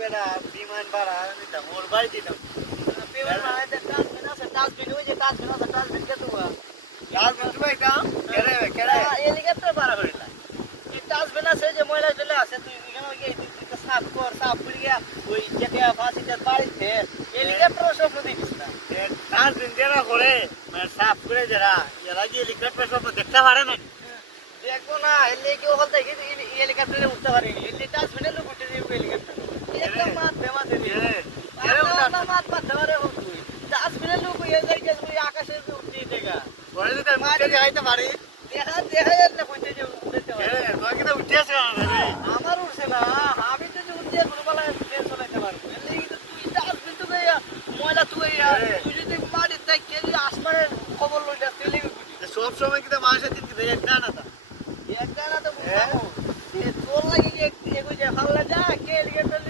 বেটা বিমান ভাড়া নিতাম ওর বাড়ি দিতাম বিমান ভাড়া ডাস্টবিন ওই যে ডাস্টবিন আছে ডাস্টবিন কে দেবো ডাস্টবিন তুমি কাম কেরে কেরে হেলিকপ্টার ভাড়া করিলা এই ডাস্টবিন আছে যে ময়লা টয়লা আছে তুই এখানে গিয়ে তুই সাফ কর সাফ করে গিয়া ওই যেটা ফাঁসিটা বাড়িতে হেলিকপ্টার স্বপ্ন দেখিস না ডাস্টবিন দেওয়া করে মানে সাফ করে যারা এরা গিয়ে হেলিকপ্টার স্বপ্ন দেখতে পারে না দেখবো না এলে কেউ হল দেখি হেলিকপ্টারে উঠতে পারিনি এলে ডাস্টবিনের লোক উঠে যাবে হেলিকপ্টার একদম মাত দেওয়া দেবে মাত মারতে পারে তুই ডাস্টবিনের লোক হয়ে যায় যে তুই আকাশে উঠতে দেখা পরে যদি মাঠে দেখাইতে পারি দেখা দেখা যায় না কইতে যে উঠতে পারে তুই কি উঠতে আসছ আমার উঠছে না আমি তো যে উঠতে কোনো বেলা ট্রেন চালাতে পারবো এলে কিন্তু তুই ডাস্টবিন তো গিয়া ময়লা তুই তুই যদি মাঠে দেখ কে আসমানের খবর লই যাস তুই সব সময় কিন্তু মানুষের দিন কিন্তু একটা না একটা না তো তোর লাগে এগো যে ভালো যা কে হেলিকপ্টার